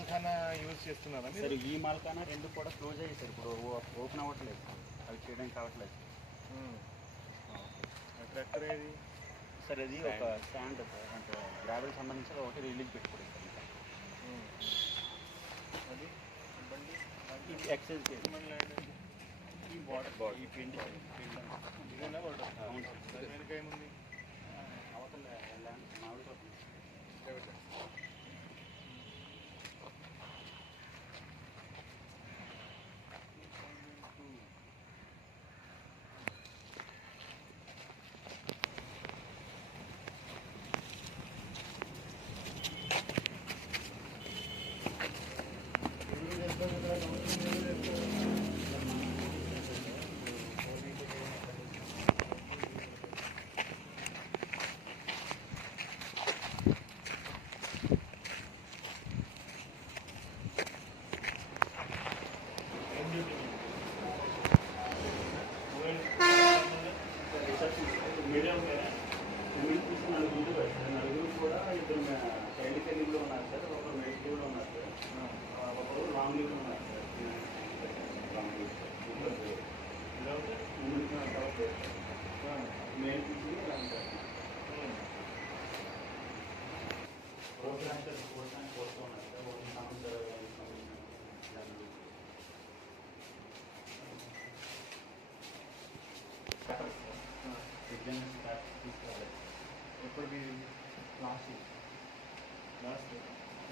మాల్ఖానా use చేస్తున్నారా మీరు? Sir ఈ మాల్కానా రెండు కూడా క్లోజ్ అయ్యాయి సార్. ఇప్పుడు ఓ- ఓపెన్ అవ్వట్లేదు. అవి చేయడానికి కావట్లేదు. ఉమ్. ఆ ట్రాక్టర్ ఏది? సార్ అది ఒక స్టాండ్ సార్. అంటే గ్రావెల్ సంబంధించి ఒకటి రిలీజ్ పెట్టుకోండి సార్. ఇంకా. ఉమ్. అది? బండి? ఇది ఎక్సైజ్ హ్యూమన్ ల్యాండ్ ఏంటి? ఈ వాటర్ బాడీ ఈ పిండి ఇదేనా వాడు అవును. సార్. దాని వెనక ఏముంది? medium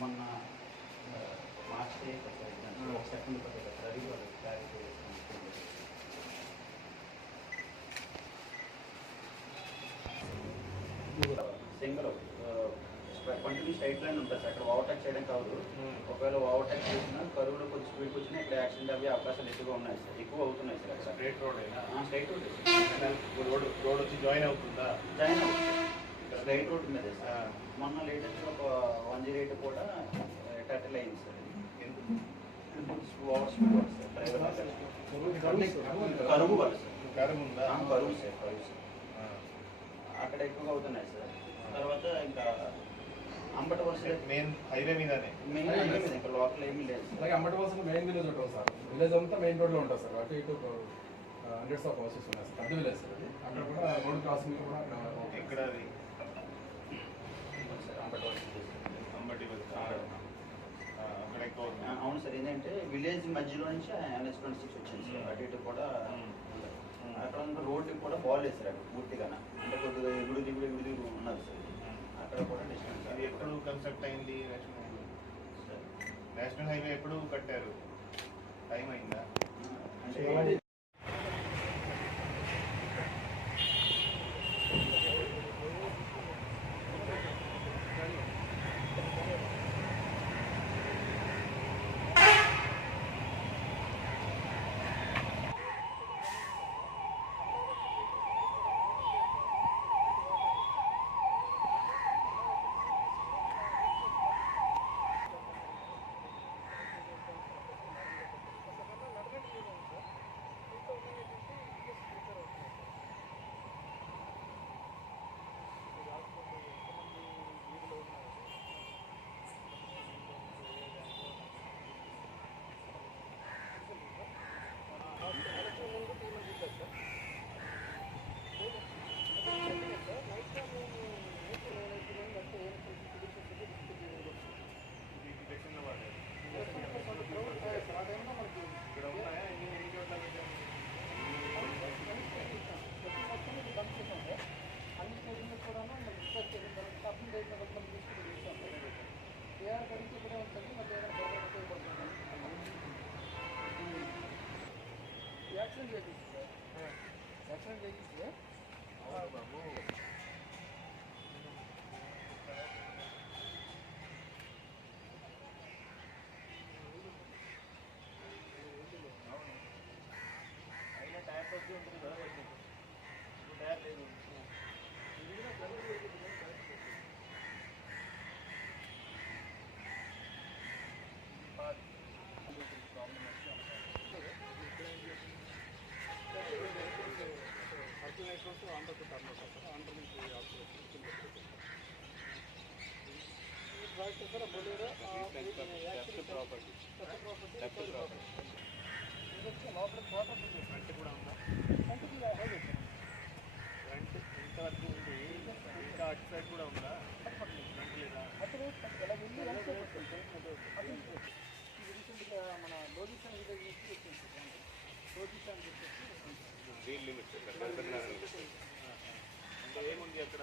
మొన్న మార్చ్ సెకండ్ వాళ్ళు clarify single continue straight line ఉంటుంది సార్. అక్కడ ఓవర్టేక్ చేయడం కాదు. ఒకవేళ ఓవర్టేక్ చేసినా కరువులో కొద్ది స్పీడ్కి వచ్చినా ఇక్కడ యాక్సిడెంట్ అయ్యే అవకాశాలు ఎక్కువగా ఉన్నాయి సార్. ఎక్కువ అవుతున్నాయి సార్ స్ట్రేట్ రోడ్ అయినా స్ట్రైట్ రోడ్ రోడ్ రోడ్ వచ్చి జాయిన్ అవుతుందా? జాయిన్ అవుతుంది స్ట్రైట్ రోడ్ మీద ఆ. సార్ మొన్న లేటెస్ట్ ఒక వన్ జీరో ఎయిట్ కూడా టర్టిల్ అయింది సార్. ఎందుకు? ఓవర్ స్పీడ్ సార్ డ్రైవర్ కరువు వల్ల సార్. కరువు కరువు సార్ కరువు సార్. ఆ. అక్కడ ఎక్కువగా అవుతున్నాయి సార్. తర్వాత ఇంకా అంబటి వలస మెయిన్ హైవే మీదనే? మెయిన్ హైవే మీద ఇంకా లోకల్ ఏమీ లేదు సార్. అలాగే అమ్మటి వలస మెయిన్ విలేజ్ ఉంటుంది సార్. విలేజ్ అంతా మెయిన్ రోడ్లో ఉంటుంది సార్. అటు ఇటు హండ్రెడ్స్ ఆఫ్ హౌసెస్ ఉన్నాయి సార్. పెద్ద విలేజ్ సార్ అది అక్కడ కూడా రోడ్ క్రాసింగ్ కూడా ఎక్కడ అది సార్ అంబటి వలస అంబటి వద్ద. ఆ, అక్కడ ఎక్కువ ఉంది. అవును సార్ ఏంటంటే విలేజ్ మధ్యలో నుంచి ట్వంటీ సిక్స్ వచ్చింది సార్. అటు ఇటు కూడా అక్కడ ఉన్న రోడ్డు కూడా బాగాలేదు సార్ అక్కడ పూర్తిగా అంటే కొద్దిగా ఎగుడు దిగుడు ఎగుడు దిగుడు ఉన్నది సార్. అక్కడ కూడా డిస్టెన్స్ ఇది ఎప్పుడు కన్స్ట్రక్ట్ అయింది నేషనల్ నేషనల్ హైవే ఎప్పుడు కట్టారు? టైం అయిందా? అంటే యాక్సిడెంట్ చేయించి సార్ యాక్సిడెంట్ చేయించి అవును బాబు అయినా ఫ్రంట్ ఇంతవరకు ఉంది ఇంకా అటు సైడ్ కూడా ఉందా ఫ్రంట్ లేదా అంటే ఏముంది అక్కడ?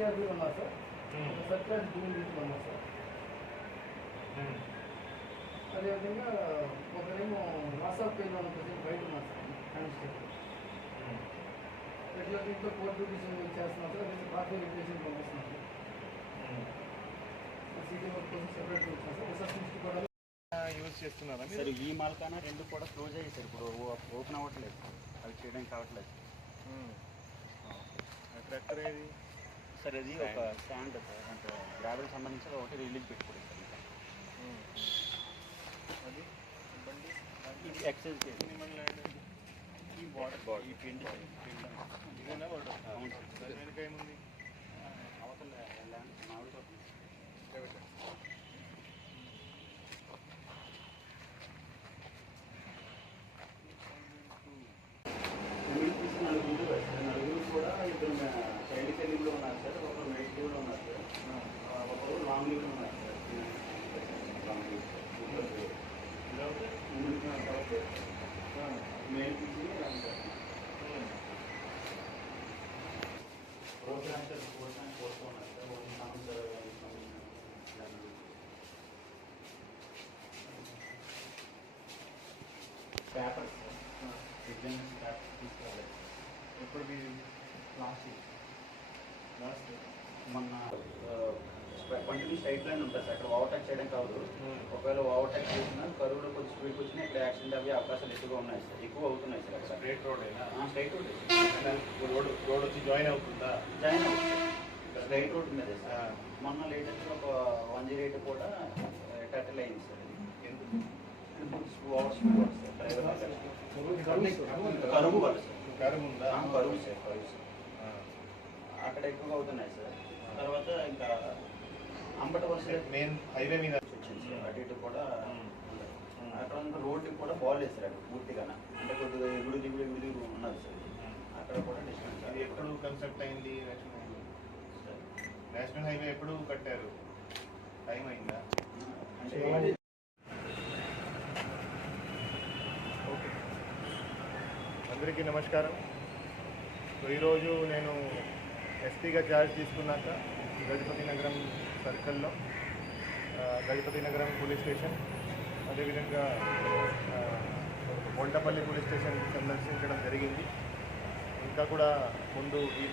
ఇద్దరు బీసీఆర్బీ ఉన్నారు సార్. సర్కార్ డీఎండీ ఉన్నారు సార్. అదేవిధంగా ఒకరేమో వాట్సాప్ పేజ్ ఉన్న ప్రజెంట్ బయట ఉన్నారు సార్. కానిస్టేబుల్ రెగ్యులర్ ఇంట్లో కోర్టు డ్యూటీస్ చేస్తున్నారు సార్? అదే పార్టీ రిప్లేషన్ పంపిస్తున్నారు సార్? సిటీ వర్క్ కోసం సెపరేట్ వచ్చాను సార్? రిసెప్షనిస్ట్ కూడా యూజ్ చేస్తున్నారా సార్ ఈ మాల్కానా రెండు కూడా క్లోజ్ అయ్యాయి సార్. ఇప్పుడు ఓ- ఓపెన్ అవ్వట్లేదు. అవి చేయడానికి కావట్లేదు ట్రాక్టర్ ఏది? సార్ ఇది ఒక స్టాండ్ అంటే గ్రావెల్ సంబంధించి ఒకటి రిలీజ్ పెట్టుకోండి. అది బండి ఇది ఎక్సైజ్ ఈ వాటర్ బాడీ ఈ పిండి ఇదేనా వాడు అవును సార్. వెనక ఏముంది? అవతల ల్యాండ్ మామిడి తోట కంటిన్యూ స్ట్రైట్ లైన్ ఉంటుంది సార్. అక్కడ ఓవర్టేక్ చేయడం కాదు. ఒకవేళ ఓవర్టేక్ చేసినా కరువులో కొంచెం స్పీడ్ వచ్చినా ఇక్కడ యాక్సిడెంట్ అయ్యే అవకాశాలు ఎక్కువగా ఉన్నాయి సార్. ఎక్కువ అవుతున్నాయి sir straight road straight road road road వచ్చి జాయిన్ అవుతుందా? జాయిన్ స్ట్రైట్ రోడ్ మీద సార్. ఆ. మొన్న లేటెస్ట్ ఒక వన్ జీరో ఎయిట్ కూడా టర్టిల్ అయింది సార్. ఎందుకు? ఓవర్ స్పీడ్ వస్తుంది డ్రైవర్ కరువు వల్ల సార్. కరువు ఉందా? కరువు సార్ కరువు సార్. ఆ. అక్కడ ఎక్కువగా అవుతున్నాయి సార్. తర్వాత ఇంకా అంబటి వలస మెయిన్ హైవే మీద అటు ఇటు కూడా. అక్కడ ఉన్న రోడ్డు కూడా బాగాలేదు సార్ అక్కడ పూర్తిగా అంటే కొద్దిగా ఎగుడు దిగుడు ఎగుడు దిగుడు ఉన్నది సార్. అక్కడ కూడా డిస్టెన్స్ ఇది ఎప్పుడు కన్స్ట్రక్ట్ అయింది? నేషనల్ హైవే నేషనల్ హైవే ఎప్పుడు కట్టారు? టైం అయిందా? అంటే ఓకే అందరికీ నమస్కారం. సో ఈరోజు నేను ఎస్పీగా ఛార్జ్ తీసుకున్నాక గజపతి నగరం సర్కిల్లో గణపతి నగరం పోలీస్ స్టేషన్ అదేవిధంగా వంటపల్లి బొండపల్లి పోలీస్ స్టేషన్ సందర్శించడం జరిగింది. ఇంకా కూడా ముందు ఈ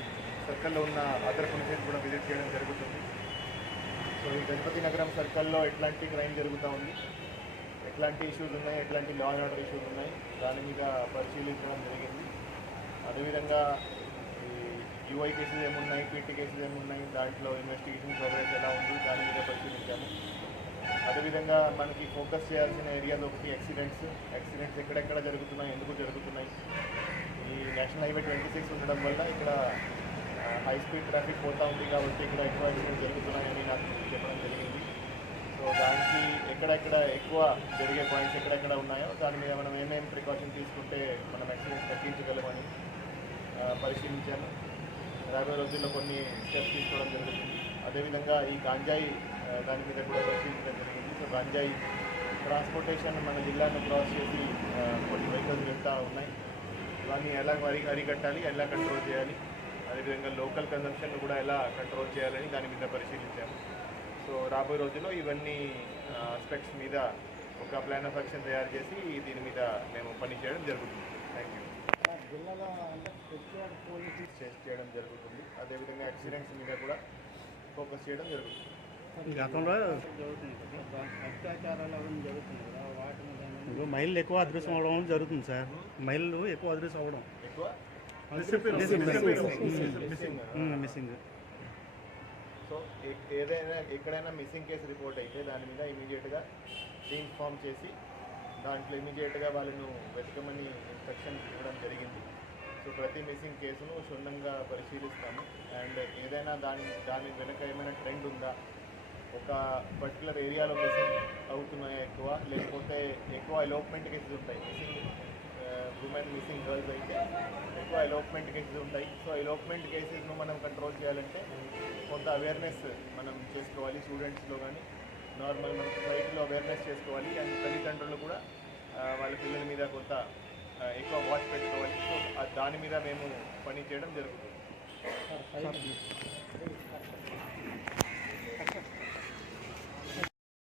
సర్కిల్లో ఉన్న అదర్ పోలీస్ కూడా విజిట్ చేయడం జరుగుతుంది. సో ఈ గణపతి నగరం సర్కిల్లో ఎట్లాంటి క్రైమ్ జరుగుతూ ఉంది ఎట్లాంటి ఇష్యూస్ ఉన్నాయి ఎట్లాంటి లా అండ్ ఆర్డర్ ఇష్యూస్ ఉన్నాయి దాని మీద పరిశీలించడం జరిగింది. అదేవిధంగా యూఐ కేసెస్ ఏమున్నాయి పీటీ కేసెస్ ఏమున్నాయి దాంట్లో ఇన్వెస్టిగేషన్ ప్రోగ్రెస్ ఎలా ఉంది దాని మీద పరిశీలించాము అదేవిధంగా మనకి ఫోకస్ చేయాల్సిన ఏరియాలో ఒకటి యాక్సిడెంట్స్ యాక్సిడెంట్స్ ఎక్కడెక్కడ జరుగుతున్నాయి ఎందుకు జరుగుతున్నాయి? ఈ నేషనల్ హైవే ట్వంటీ సిక్స్ ఉండడం వల్ల ఇక్కడ హై స్పీడ్ ట్రాఫిక్ పోతా ఉంది కాబట్టి ఇక్కడ ఎక్కువ యాక్సిడెంట్స్ జరుగుతున్నాయని నాకు చెప్పడం జరిగింది. సో దానికి ఎక్కడెక్కడ ఎక్కువ జరిగే పాయింట్స్ ఎక్కడెక్కడ ఉన్నాయో దాని మీద మనం ఏమేమి ప్రికాషన్ తీసుకుంటే మనం యాక్సిడెంట్స్ తగ్గించగలమని పరిశీలించాను. పరిశీలించాము రాబోయే రోజుల్లో కొన్ని స్టెప్స్ తీసుకోవడం జరుగుతుంది. అదేవిధంగా ఈ గాంజాయి దాని మీద కూడా పరిశీలించడం జరిగింది. సో గాంజాయి ట్రాన్స్పోర్టేషన్ మన జిల్లాను క్రాస్ చేసి కొన్ని వెహికల్స్ వెళ్తూ ఉన్నాయి. ఇవన్నీ ఎలా మరి అరికట్టాలి ఎలా కంట్రోల్ చేయాలి అదేవిధంగా లోకల్ కన్సంప్షన్ కూడా ఎలా కంట్రోల్ చేయాలని దాని మీద పరిశీలించాము. సో రాబోయే రోజుల్లో ఇవన్నీ ఆస్పెక్ట్స్ మీద ఒక ప్లాన్ ఆఫ్ యాక్షన్ తయారు చేసి దీని మీద మేము పని చేయడం జరుగుతుంది. జిల్లాలో స్పెషల్ పోలీసు చేసి చేయడం జరుగుతుంది అదేవిధంగా యాక్సిడెంట్స్ మీద కూడా ఫోకస్ చేయడం జరుగుతుంది గతంలో జరుగుతుంది కదా అత్యాచారాలు అవన్నీ జరుగుతుంది కదా వాటి మీద మహిళలు ఎక్కువ అదృశ్యం అవడం జరుగుతుంది సార్ మహిళలు ఎక్కువ అదృశ్యం అవడం ఎక్కువ మిస్సింగ్ మిస్సింగ్ సో ఏ- ఏదైనా ఎక్కడైనా మిస్సింగ్ కేసు రిపోర్ట్ అయితే దాని మీద ఇమీడియట్గా టీమ్ ఫామ్ చేసి దాంట్లో ఇమీడియట్గా వాళ్ళను వెతకమని ఇన్స్ట్రక్షన్ ఇవ్వడం జరిగింది. సో ప్రతి మిస్సింగ్ కేసును క్షుణ్ణంగా పరిశీలిస్తాము. అండ్ ఏదైనా దాని దాని వెనక ఏమైనా ట్రెండ్ ఉందా? ఒక పర్టికులర్ ఏరియాలో మిస్సింగ్ అవుతున్నాయా ఎక్కువ? లేకపోతే ఎక్కువ ఎలోప్మెంట్ కేసెస్ ఉంటాయి. మిస్సింగ్ ఉమెన్ మిస్సింగ్ గర్ల్స్ అయితే ఎక్కువ ఎలోప్మెంట్ కేసెస్ ఉంటాయి. సో ఎలోప్మెంట్ కేసెస్ను మనం కంట్రోల్ చేయాలంటే కొంత అవేర్నెస్ మనం చేసుకోవాలి స్టూడెంట్స్లో కానీ నార్మల్ మన సొసైటీలో అవేర్నెస్ చేసుకోవాలి. అండ్ తల్లిదండ్రులు కూడా వాళ్ళ పిల్లల మీద కొంత ఎక్కువ వాచ్ పెట్టుకోవాలి. సో దాని మీద మేము పని చేయడం జరుగుతుంది.